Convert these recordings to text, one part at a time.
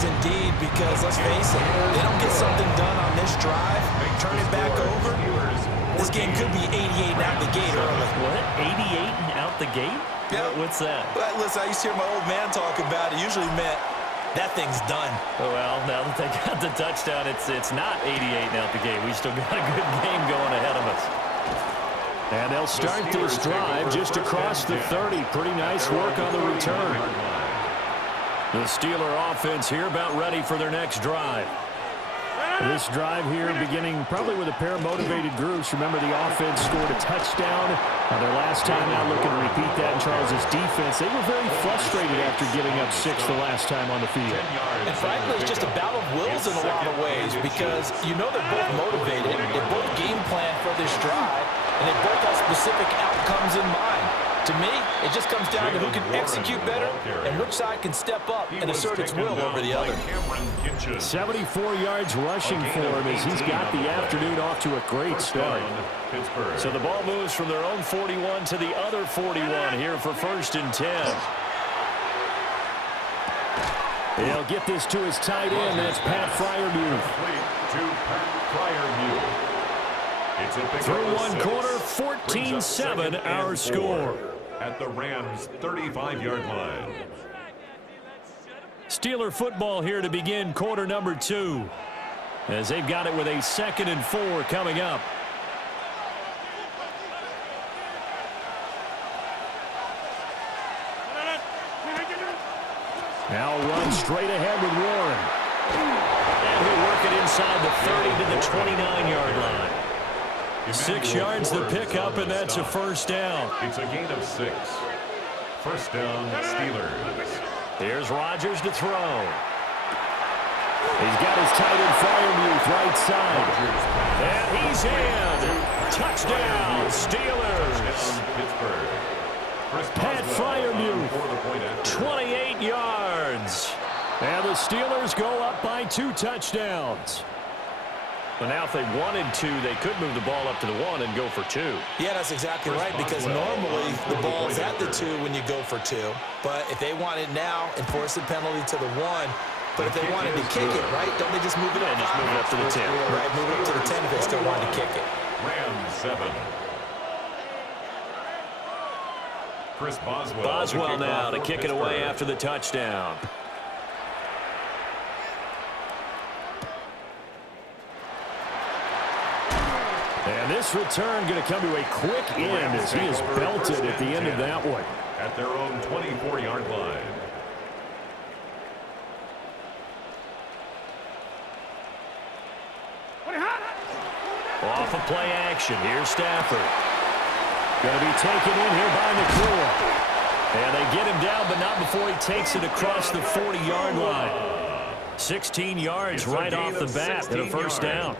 is indeed, because let's face it, they don't get something done on this drive, turn it back over, this game could be 88 and out the gate early. What? 88 and out the gate? Yep. What's that? But listen, I used to hear my old man talk about it. Usually meant that thing's done. Well, now that they got the touchdown, it's not 88 and out the gate. We still got a good game going ahead of us. And they'll start this drive just across the 30. Pretty nice work on the return. The Steeler offense here about ready for their next drive. This drive here beginning probably with a pair of motivated groups. Remember, the offense scored a touchdown their last time out, looking to repeat that in Charles' defense. They were very frustrated after giving up 6 the last time on the field. And frankly, it's just a battle of wills in a lot of ways, because you know they're both motivated, they both game plan for this drive, and they both have specific outcomes in mind. To me, it just comes down to who can execute better and which side can step up and assert its will over the other. 74 yards rushing for him as he's got the afternoon off to a great start. So the ball moves from their own 41 to the other 41 here for 1st and 10. He'll get this to his tight end. That's Pat Freiermuth. Through one quarter, 14-7 our score. At the Rams' 35-yard line. Steeler football here to begin quarter number 2. As they've got it with a 2nd and 4 coming up. Now run straight ahead with Warren. And he'll work it inside the 30 to the 29-yard line. 6 yards the pickup, and that's a 1st down. It's a gain of 6. 1st down, Steelers. Here's Rodgers to throw. He's got his tight end Freiermuth right side. And he's in. Touchdown, Steelers. Pat Freiermuth, 28 yards. And the Steelers go up by 2 touchdowns. But now if they wanted to, they could move the ball up to the 1 and go for 2. Yeah, that's exactly right, because normally the ball's at the 2 when you go for 2. But if they want it now, enforce the penalty to the 1. But if they wanted to kick it, right, don't they just move it up? Yeah, just move it up to the 10. Right, move it up to the 10 if they still wanted to kick it. Rams 7. Chris Boswell. Boswell now to kick it away after the touchdown. And this return going to come to a quick end as he is belted at the end of that one. At their own 24-yard line. Off of play action. Here's Stafford. Going to be taken in here by McClure. And they get him down, but not before he takes it across the 40-yard line. 16 yards right off the bat and a 1st down.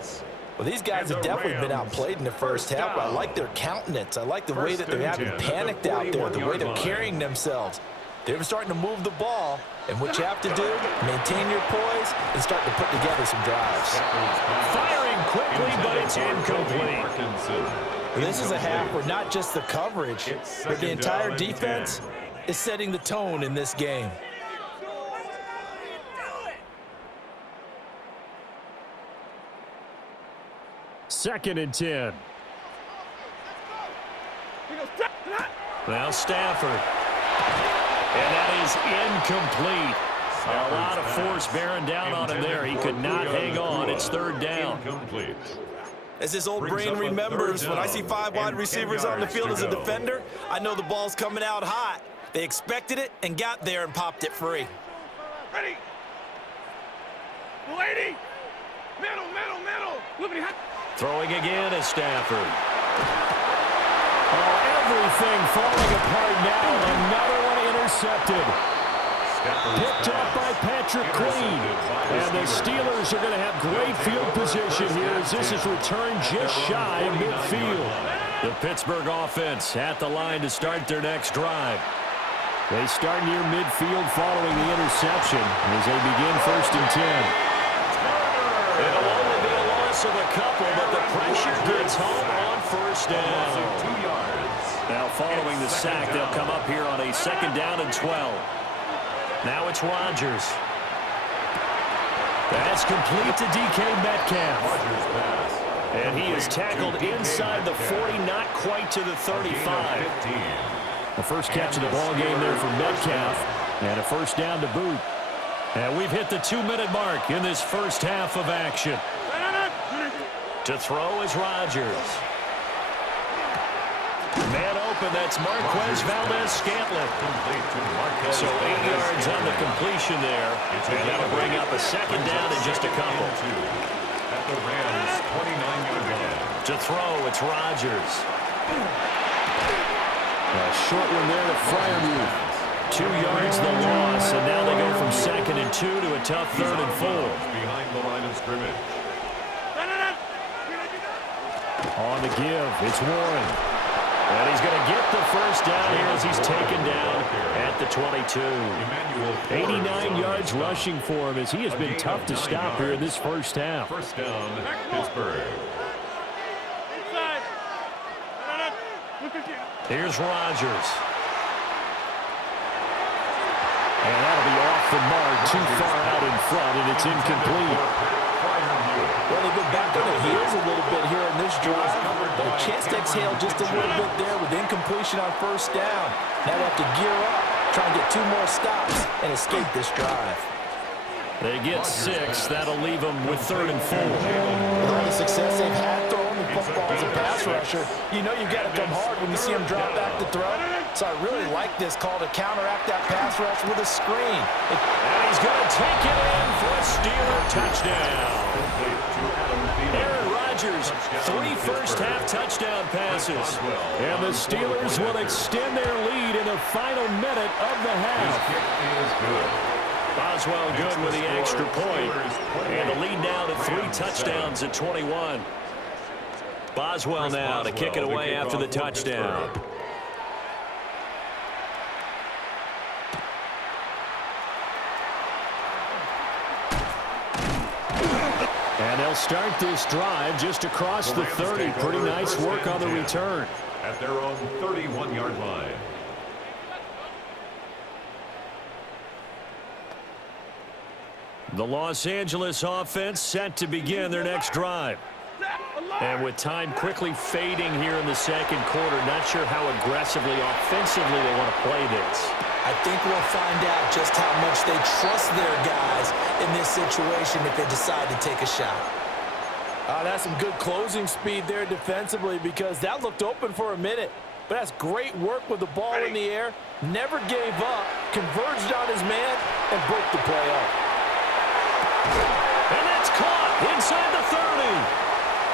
Well, these guys have definitely been outplayed in the first half. I like their countenance. I like the way that they haven't panicked out there, the way they're carrying themselves. They're starting to move the ball, and what you have to do, maintain your poise and start to put together some drives. Firing quickly, but it's incomplete. This is a half where not just the coverage, but the entire defense is setting the tone in this game. Second and 10. Now Stafford. And that is incomplete. A lot of force bearing down on him there. He could not hang on. It's 3rd down. Incomplete. As his old brain remembers, when I see 5 wide receivers on the field as a defender, I know the ball's coming out hot. They expected it and got there and popped it free. Ready. Lady. Middle. Throwing again is Stafford. Oh, everything falling apart now. Another one intercepted. Picked up by Patrick Queen. And the Steelers are going to have great field position here as this is returned just shy of midfield. The Pittsburgh offense at the line to start their next drive. They start near midfield following the interception as they begin 1st and 10. It'll only be a loss of a couple, but the pressure gets home on 1st down. Now following the sack, they'll come up here on a 2nd down and 12. Now it's Rodgers. That's complete to DK Metcalf. Rodgers pass. And he is tackled inside the 40, not quite to the 35. The first catch of the ball game there for Metcalf, and a first down to boot. And we've hit the 2-minute mark in this first half of action. To throw is Rodgers. Man open, that's Marquez Valdez-Scantling. So 8 yards on the completion there, and that'll bring up a second down in just a couple. At the Rams' 29-yard line. To throw, it's Rodgers. A short one there to Freiermuth. 2 yards the loss, and now they go from 2nd and 2 to a tough 3rd and 4. Behind the line of scrimmage. On the give, it's Warren. And he's going to get the first down here as he's taken down at the 22. 89 yards rushing for him as he has been tough to stop here in this first half. First down, Pittsburgh. Here's Rodgers. And that'll be off the mark, too far out in front, and it's incomplete. Well, they've been back on their heels a little bit here in this drive, but a chance to exhale just a little bit there with incompletion on first down. Now they have to gear up, try and get 2 more stops, and escape this drive. They get 6. That'll leave them with 3rd and 4. With all the success they've had throwing the football as a pass rusher, you know you've got to come hard when you see him drop back to throw. So I really like this call to counteract that pass rush with a screen. And he's going to take it in for a Steeler touchdown. Aaron Rodgers, 3 first-half touchdown passes. And the Steelers will extend their lead in the final minute of the half. Boswell good with the extra point. And the lead now to 3 touchdowns at 21. Boswell now to kick it away after the touchdown. And they'll start this drive just across the 30. Pretty nice work on the return. At their own 31-yard line. The Los Angeles offense set to begin their next drive. And with time quickly fading here in the second quarter, not sure how aggressively, offensively they want to play this. I think we'll find out just how much they trust their guys in this situation if they decide to take a shot. That's some good closing speed there defensively because that looked open for a minute. But that's great work with the ball in the air. Never gave up, converged on his man, and broke the play up. And that's caught inside the 30.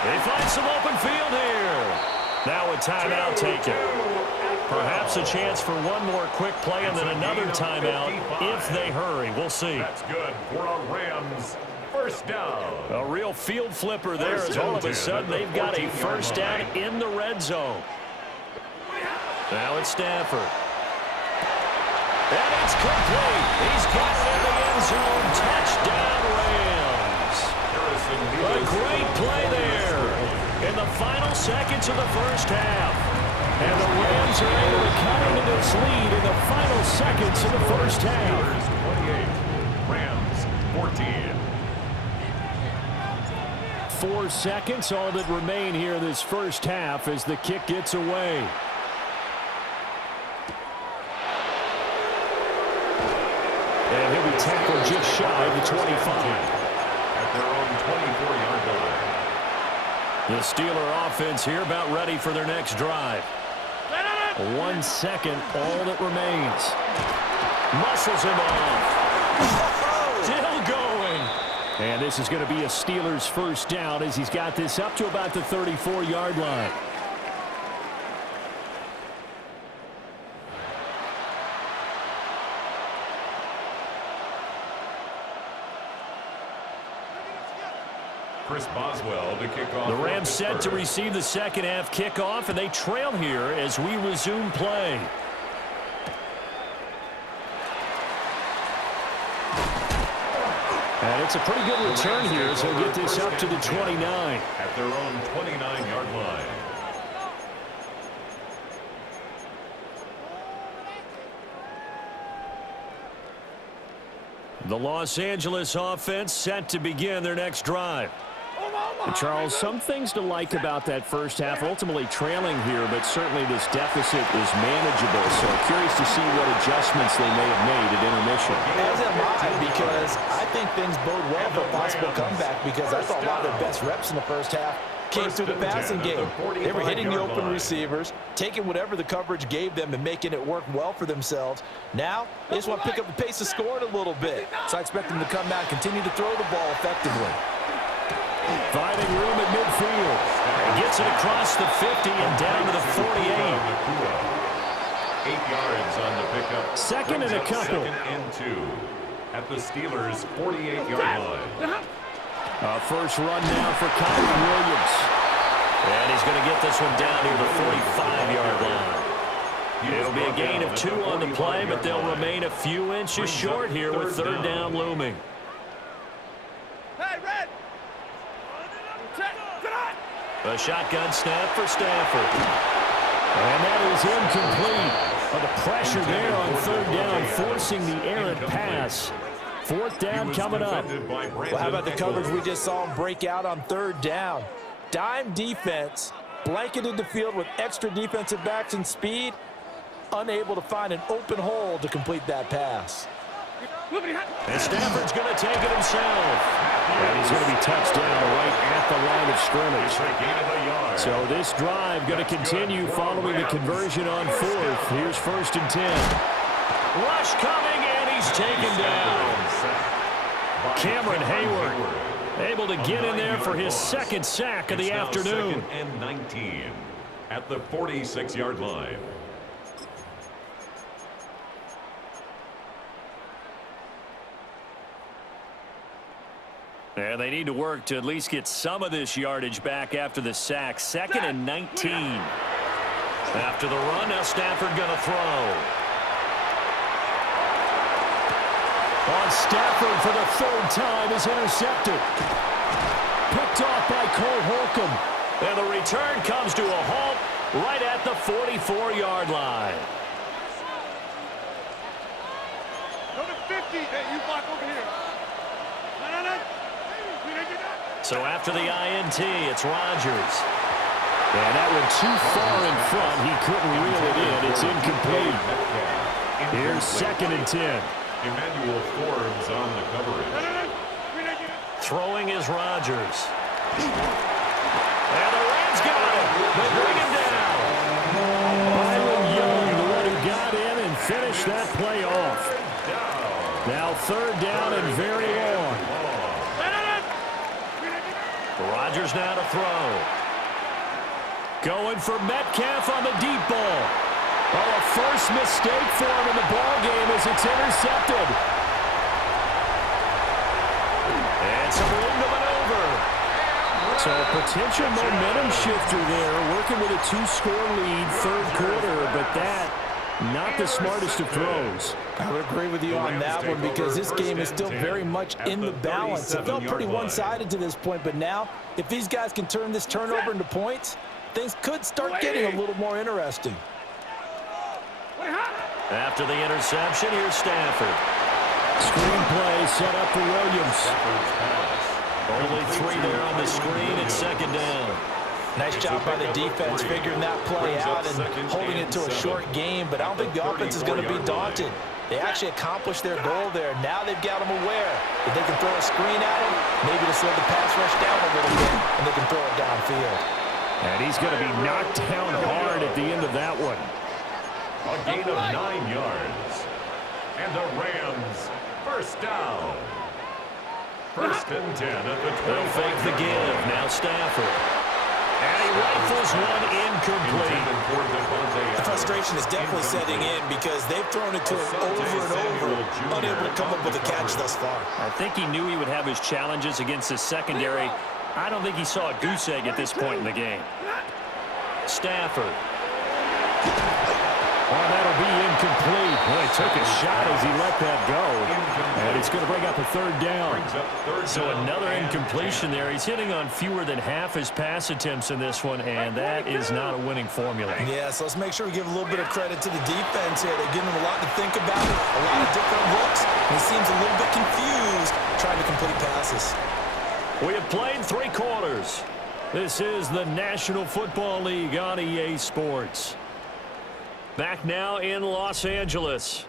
They find some open field here. Now a timeout taken. Perhaps a chance for one more quick play and then another timeout if they hurry. We'll see. That's good for a Rams first down. A real field flipper there as all of a sudden they've got a first down in the red zone. Now it's Stafford. And it's complete. He's got it in the end zone. Touchdown, Rams. A great play there in the final seconds of the first half. And the Rams are able to cut into this lead in the final seconds of the first half. 28, Rams 14. 4 seconds, all that remain here in this first half as the kick gets away. And he'll be tackled just shy of the 25. At their own 24-yard line. The Steeler offense here about ready for their next drive. 1 second, all that remains. Muscles him off. Still going. And this is going to be a Steelers first down as he's got this up to about the 34-yard line. Chris Boswell to kick off. The Rams set to receive the second half kickoff, and they trail here as we resume play. And it's a pretty good return here, so he'll get this up to the 29. At their own 29-yard line. The Los Angeles offense set to begin their next drive. Charles, some things to like about that first half. Ultimately trailing here, but certainly this deficit is manageable. So curious to see what adjustments they may have made at intermission. As am I, because I think things bode well for a possible comeback, because I thought a lot of their best reps in the first half came through the passing game. They were hitting the open receivers, taking whatever the coverage gave them and making it work well for themselves. Now, they just want to pick up the pace of scoring a little bit. So I expect them to come out and continue to throw the ball effectively. Finding room at midfield. He gets it across the 50 and down to the 48. 8 yards on the pickup. Second and a couple. Second and 2 at the Steelers' 48-yard line. First run now for Kyrie Williams. And he's going to get this one down near the 45-yard line. It'll be a gain of 2 on the play, but they'll remain a few inches short here with third down looming. Hey, Red! A shotgun snap for Stafford. And that is incomplete. The pressure there on third down, forcing the errant pass. Fourth down coming up. Well, how about the coverage we just saw him break out on third down? Dime defense, blanketed the field with extra defensive backs and speed, unable to find an open hole to complete that pass. And Stafford's going to take it himself. And he's going to be touched down right at the line of scrimmage. So this drive going to continue following the conversion on fourth. Here's 1st and 10. Rush coming, and he's taken down. Cameron Hayward able to get in there for his second sack of the afternoon. 2nd and 19 at the 46-yard line. And they need to work to at least get some of this yardage back after the sack. 2nd and 19. After the run, now Stafford going to throw. On Stafford for the third time is intercepted. Picked off by Cole Holcomb. And the return comes to a halt right at the 44-yard line. Number 50, hey, you block over here. No. So after the INT, it's Rodgers. And that one too far in front. He couldn't reel it in. It's incomplete. Here's 2nd and 10. Emmanuel Forbes on the coverage. Throwing is Rodgers. And the Rams got him. They bring him down. Byron Young, the one who got in and finished that play off. Now third down and very long. Rodgers now to throw. Going for Metcalf on the deep ball. Oh, a first mistake for him in the ball game as it's intercepted. And some room to maneuver. So a potential momentum shifter there, working with a 2-score lead, third quarter, but that, not the smartest of throws. I would agree with you on that one, because this game is still very much in the balance. It felt pretty one-sided to this point, but now if these guys can turn this turnover into points, things could start getting a little more interesting. After the interception, here's Stafford. Screenplay set up for Williams. Only 3 there on the screen at 2nd down. Nice job by the defense figuring that play out and holding it to a short game, but I don't think the offense is going to be daunted. They actually accomplished their goal there. Now they've got them aware that they can throw a screen at them, maybe to slow the pass rush down a little bit, and they can throw it downfield. And he's going to be knocked down hard at the end of that one. A gain of 9 yards. And the Rams, first down. 1st and 10 at the 20. They'll fake the give. Now Stafford. And he rifles one incomplete. The frustration is definitely setting in because they've thrown it to him over and over, unable to come up with a catch thus far. I think he knew he would have his challenges against his secondary. I don't think he saw a goose egg at this point in the game. Stafford. Oh, that'll be incomplete. Well, he took a shot as he let that go. And it's going to bring up a third down. So another incompletion there. He's hitting on fewer than half his pass attempts in this one, and that is not a winning formula. Yeah, so let's make sure we give a little bit of credit to the defense here. They're giving him a lot to think about, a lot of different looks, and he seems a little bit confused trying to complete passes. We have played 3 quarters. This is the National Football League on EA Sports. Back now in Los Angeles.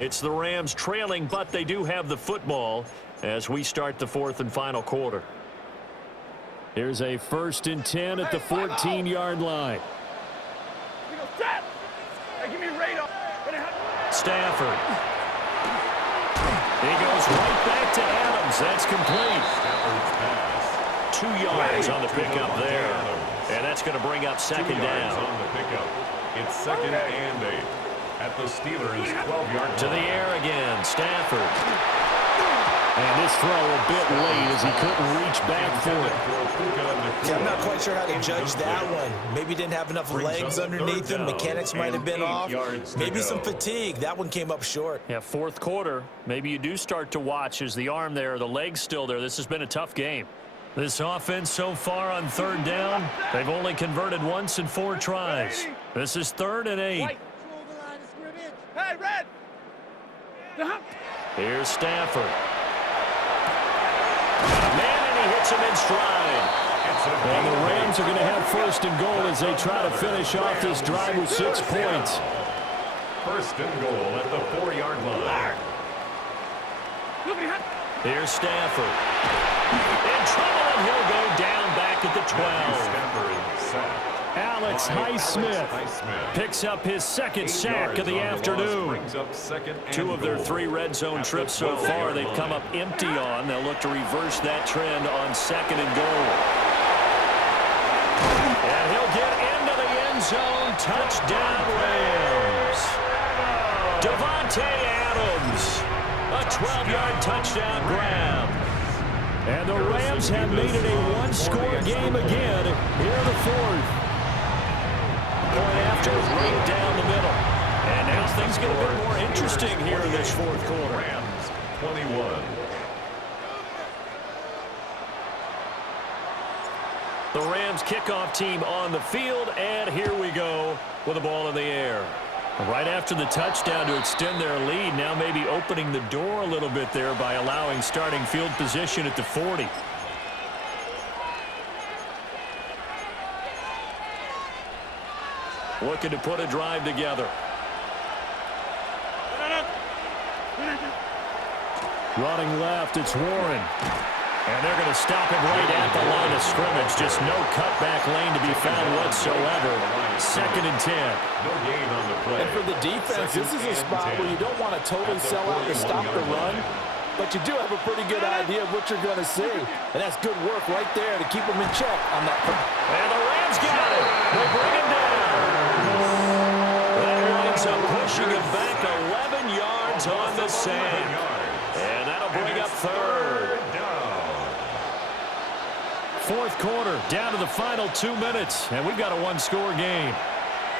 It's the Rams trailing, but they do have the football as we start the 4th and final quarter. Here's a 1st and 10 at the 14-yard line. Stafford. He goes right back to Adams. That's complete. 2 yards on the pickup there. And that's going to bring up 2nd down. On the pickup. It's 2nd and 8 at the Steelers' 12-yard line. To the air again, Stafford. And this throw a bit late as he couldn't reach back for it. Yeah, I'm not quite sure how to judge that one. Maybe didn't have enough legs underneath him. Mechanics might have been off. Maybe some fatigue. That one came up short. Yeah, 4th quarter. Maybe you do start to watch as the arm there, the leg's still there. This has been a tough game. This offense so far on 3rd down, they've only converted once in 4 tries. This is 3rd and 8. Hey, Red! Here's Stafford. Man, and he hits him in stride. And the Rams are going to have 1st and goal as they try to finish off this drive with 6 points. 1st and goal at the 4-yard line. Here's Stafford. In trouble, and he'll go down back at the 12. Alex Highsmith picks up his 2nd sack of the afternoon. 2 of their 3 red zone trips so far they've come up empty on. They'll look to reverse that trend on 2nd and goal. And he'll get into the end zone. Touchdown, Rams. Devontae Adams. A 12-yard touchdown grab. And the Rams have made it a 1-score game again here in the 4th. Point after, right down the middle. And now things get a bit more interesting here in this 4th quarter. Rams 21. The Rams kickoff team on the field, and here we go with the ball in the air. Right after the touchdown to extend their lead, now maybe opening the door a little bit there by allowing starting field position at the 40. Looking to put a drive together. Running left, it's Warren. And they're going to stop him right at the line of scrimmage. Just no cutback lane to be found whatsoever. 2nd and 10. No gain on the play. And for the defense, this is a spot where you don't want to totally sell out to stop the run, but you do have a pretty good idea of what you're going to see. And that's good work right there to keep them in check on that. And the Rams got it. They bring him down. That winds up pushing him back 11 yards on the sack. And that'll bring up 3rd. 4th quarter, down to the final 2 minutes, and we've got a 1-score game.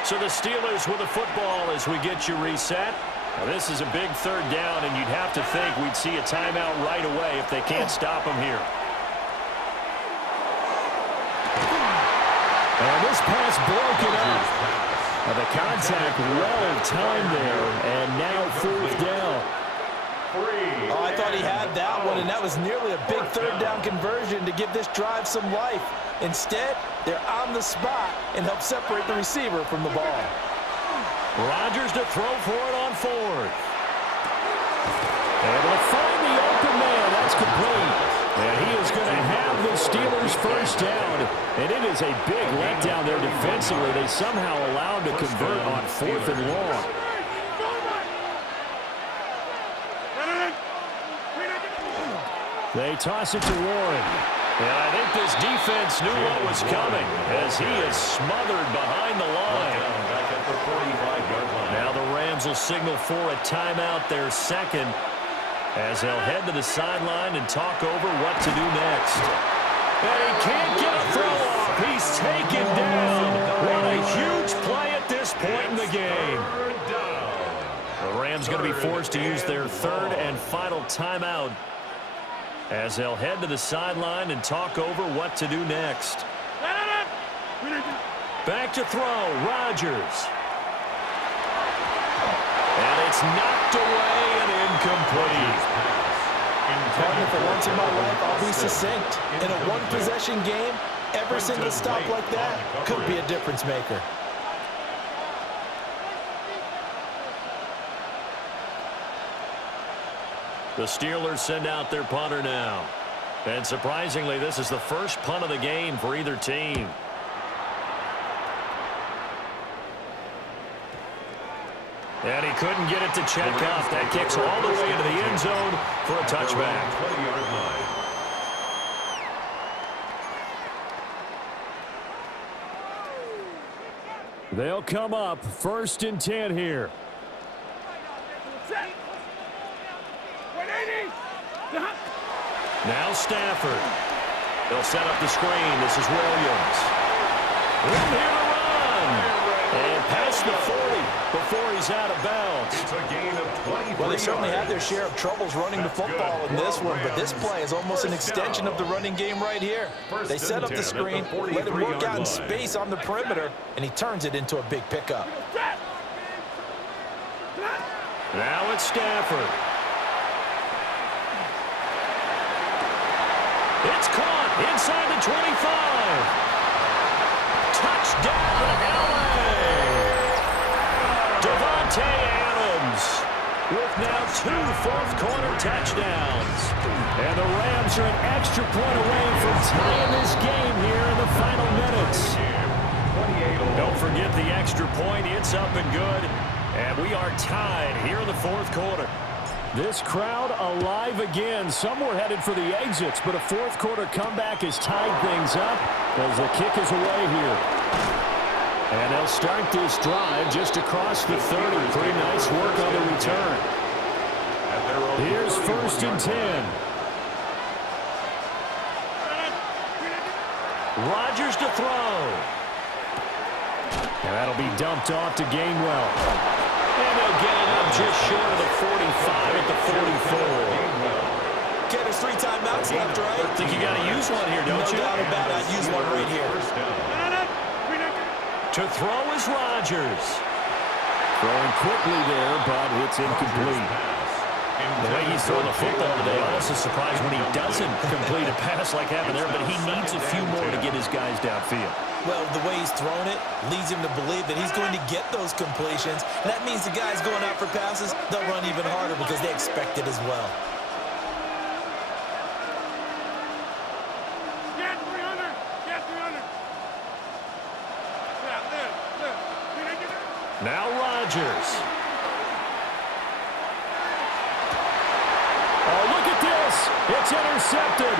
So the Steelers with the football as we get you reset. Now this is a big 3rd down, and you'd have to think we'd see a timeout right away if they can't stop them here. And this pass broken up. The contact well timed there, and now 4th down. Oh, I thought he had that one, and that was nearly a big 3rd down conversion to give this drive some life. Instead, they're on the spot and help separate the receiver from the ball. Rodgers to throw for it on 4th. Able to find the open man. That's complete. And he is going to have the Steelers' 1st down. And it is a big letdown there defensively. They somehow allowed to convert on 4th and long. They toss it to Warren. And I think this defense knew what was coming as he is smothered behind the line. Back at the 45-yard line. Now the Rams will signal for a timeout, their 2nd, as they'll head to the sideline and talk over what to do next. And he can't get a throw off. He's taken down. What a huge play at this point in the game. The Rams going to be forced to use their third and final timeout as they'll head to the sideline and talk over what to do next. Back to throw, Rodgers. And it's knocked away and incomplete. Partner, for once in my life, I'll be succinct. In a one-possession game, every single stop like that could be a difference maker. The Steelers send out their punter now. And surprisingly, this is the first punt of the game for either team. And he couldn't get it to check up. That kicks all the way into the end zone for a touchback. They'll come up 1st and 10 here. Now Stafford. They'll set up the screen. This is Williams. Room here to run. And past the 40 before he's out of bounds. It's a gain of 23 Well, they certainly had their yards. share of troubles running the football in this one, but this play is almost an extension of the running game right here. They set up the screen, let him work out in space on the perimeter, and he turns it into a big pickup. Now it's Stafford. It's caught inside the 25. Touchdown, LA. Devontae Adams with now 2 fourth-quarter touchdowns. And the Rams are an extra point away from tying this game here in the final minutes. Don't forget the extra point. It's up and good. And we are tied here in the 4th quarter. This crowd alive again. Some were headed for the exits, but a 4th-quarter comeback has tied things up as the kick is away here. And they'll start this drive just across the 30. Pretty nice work on the return. Here's 1st and 10. Rodgers to throw. And that'll be dumped off to Gainwell. And they'll get it up just short of the 45 at the 44. Okay, there's 3 timeouts left, right? I think you got to use one here, don't you? No doubt about it. I'd use one right here. To throw is Rodgers. Throwing quickly there, but it's incomplete. The way he's throwing the football today, almost a surprise when he doesn't complete a pass like happened there, but he needs a few more to get his guys downfield. Well, the way he's thrown it leads him to believe that he's going to get those completions. That means the guys going out for passes, they'll run even harder because they expect it as well. Get 300! Get 300! Yeah, live. Now Rodgers. Oh, look at this. It's intercepted.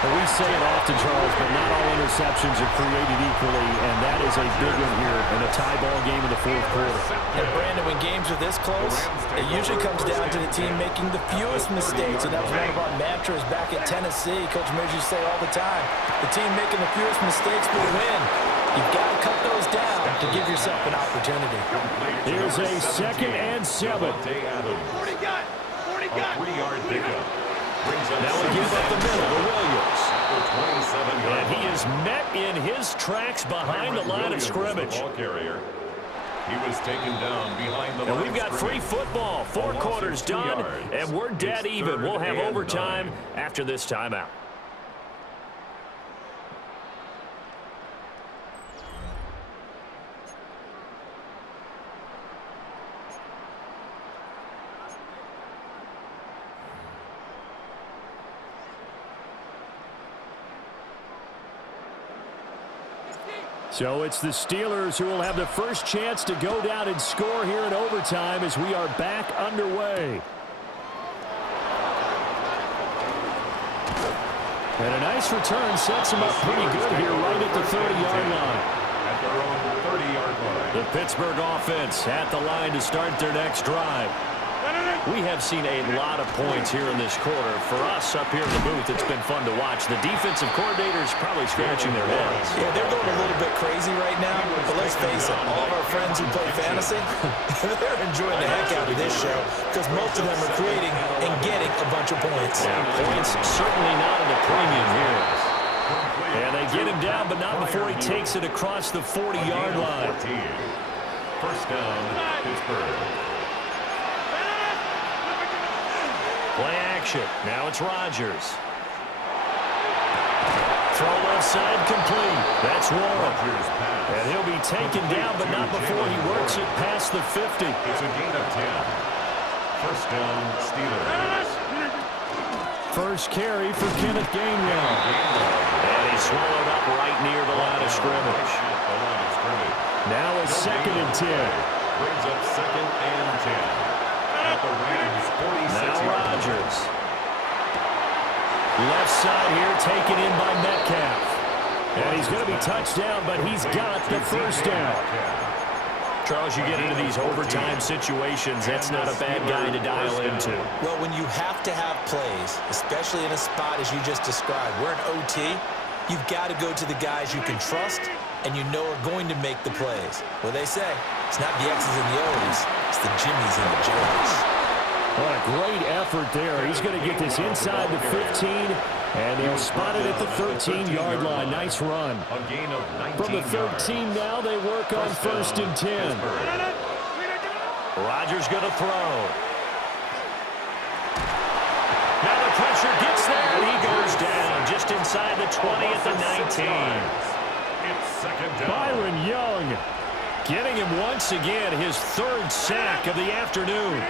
Well, we say it often, Charles, but not all interceptions are created equally, and that is a big one here in a tie ball game in the 4th quarter. And Brandon, when games are this close, it usually comes down to the team making the fewest mistakes, and that was one of our mantras back at Tennessee. Coach Mears used to say all the time, the team making the fewest mistakes will win. You've got to cut those down to give yourself an opportunity. Here's a 2nd and 7. 40 got! 40 got! 3-yard pickup. Now we give up the middle to Williams. And he And is met in his tracks behind the line of scrimmage. He was taken down behind the line. And we've got free football. 4 quarters done, and we're dead even. We'll have overtime after this timeout. So it's the Steelers who will have the first chance to go down and score here in overtime as we are back underway. And a nice return sets them up pretty good here right at the 30-yard line. At their own 30-yard line. The Pittsburgh offense at the line to start their next drive. We have seen a lot of points here in this quarter. For us up here in the booth, it's been fun to watch. The defensive coordinators probably scratching their heads. Yeah, they're going a little bit crazy right now, but let's face it, all of our friends who play fantasy, they're enjoying the heck out of this show because most of them are creating and getting a bunch of points. Yeah, points certainly not at a premium here. And they get him down, but not before he takes it across the 40-yard line. First down, Pittsburgh. Play action. Now it's Rodgers. Throw left side complete. That's Warren. And he'll be taken down, but not before he works it past the 50. It's a gain of 10. First down, Steelers. First carry for Kenneth Gainwell. And he's swallowed up right near the line of scrimmage. Now it's 2nd and 10. Brings up 2nd and 10. At the Rams, 46 now Rodgers. Left side here taken in by Metcalf. And he's going to be touched down, but he's got the first down. Charles, you get into these overtime situations, that's not a bad guy to dial into. Well, when you have to have plays, especially in a spot as you just described, we're in OT, you've got to go to the guys you can trust and you know are going to make the plays. Well, they say, it's not the X's and the O's, it's the Jimmies and the Joes. What a great effort there. He's going to get this inside the 15, and they'll spot it at the 13-yard line. Nice run. From the 13 now, they work on 1st and 10. Rodgers going to throw. Now the pressure gets there, and he goes down just inside the 20 at the 19. Byron Young getting him once again his 3rd sack of the afternoon.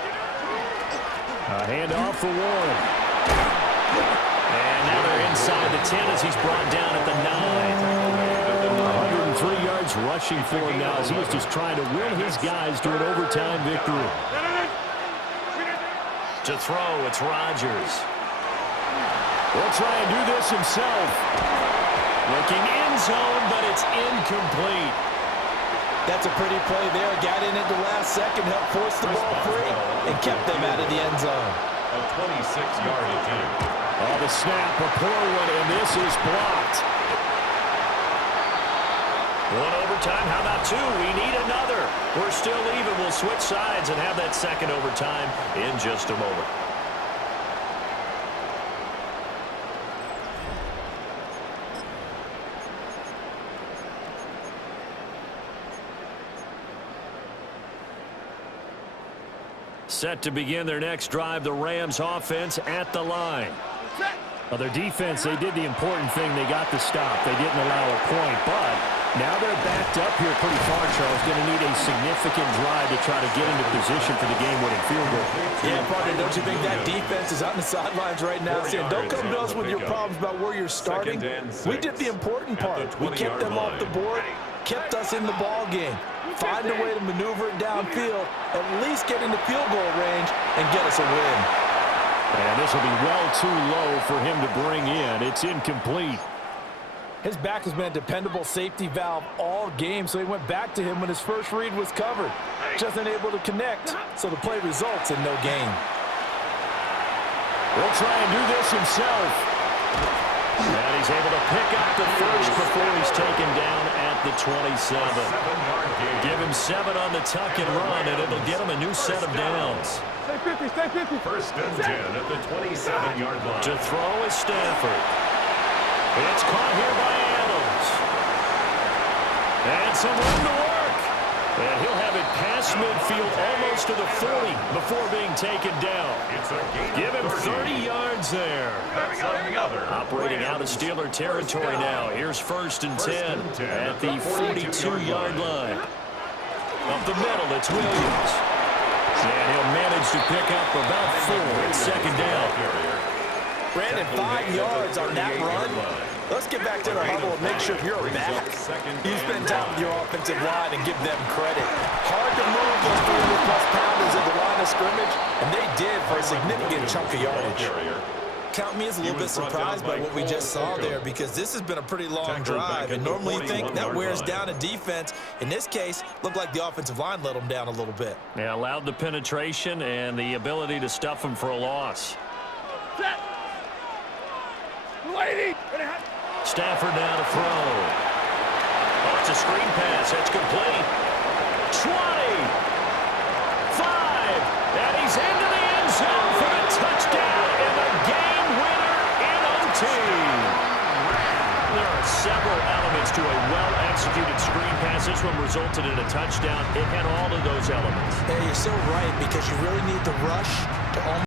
A handoff for Warren. And now they're inside the 10 as he's brought down at the 9. 103 yards rushing for him now as he is just trying to will his guys to an overtime victory. To throw, it's Rodgers. He'll try and do this himself. Looking end zone, but it's incomplete. That's a pretty play there. Got in at the last second, helped force the ball free, and kept them out of the end zone. A 26-yard attempt. Oh, the snap, a poor one, and this is blocked. One overtime, how about 2? We need another. We're still even. We'll switch sides and have that second overtime in just a moment. Set to begin their next drive, the Rams offense at the line. Well, their defense, they did the important thing. They got the stop. They didn't allow a point, but now they're backed up here pretty far, Charles. Going to need a significant drive to try to get into position for the game-winning field goal. Yeah, partner, don't you think that defense is on the sidelines right now saying, don't come to us with your problems about where you're starting. We did the important part. We kept them off the board, kept us in the ball game. Find a way to maneuver it downfield, at least get into field goal range, and get us a win. And this will be well too low for him to bring in. It's incomplete. His back has been a dependable safety valve all game, so he went back to him when his first read was covered. Just unable to connect, so the play results in no gain. He'll try and do this himself. And he's able to pick up the first before he's taken down at the 27. Give him 7 on the tuck and run, and it'll get him a new set of downs. Stay 50, stay 50. First and 10 at the 27-yard line. To throw is Stafford. It's caught here by Adams. And some room to work. And he'll have it past midfield almost to the 40 before being taken down. Give him 30 yards there. Operating out of Steeler territory now. Here's 1st and 10 at the 42-yard line. Up the middle, it's Williams. And he'll manage to pick up about 4 at 2nd down. Brandon, 5 yards on that run. Let's get back to the huddle and make sure you're back. You spend time with your offensive line and give them credit. Hard to move those 300-plus pounders at the line of scrimmage, and they did for a significant chunk of yardage. Count me as a little bit surprised by what we just saw there, because this has been a pretty long drive, and normally you think that wears down a defense. In this case, looked like the offensive line let them down a little bit. Yeah, allowed the penetration and the ability to stuff them for a loss. Stafford now to throw. Oh, it's a screen pass. That's complete. 20. 5. And he's into the end zone for the touchdown and the game winner in OT. There are several elements to a well-executed screen pass. This one resulted in a touchdown. It had all of those elements. Yeah, you're so right, because you really need the rush to almost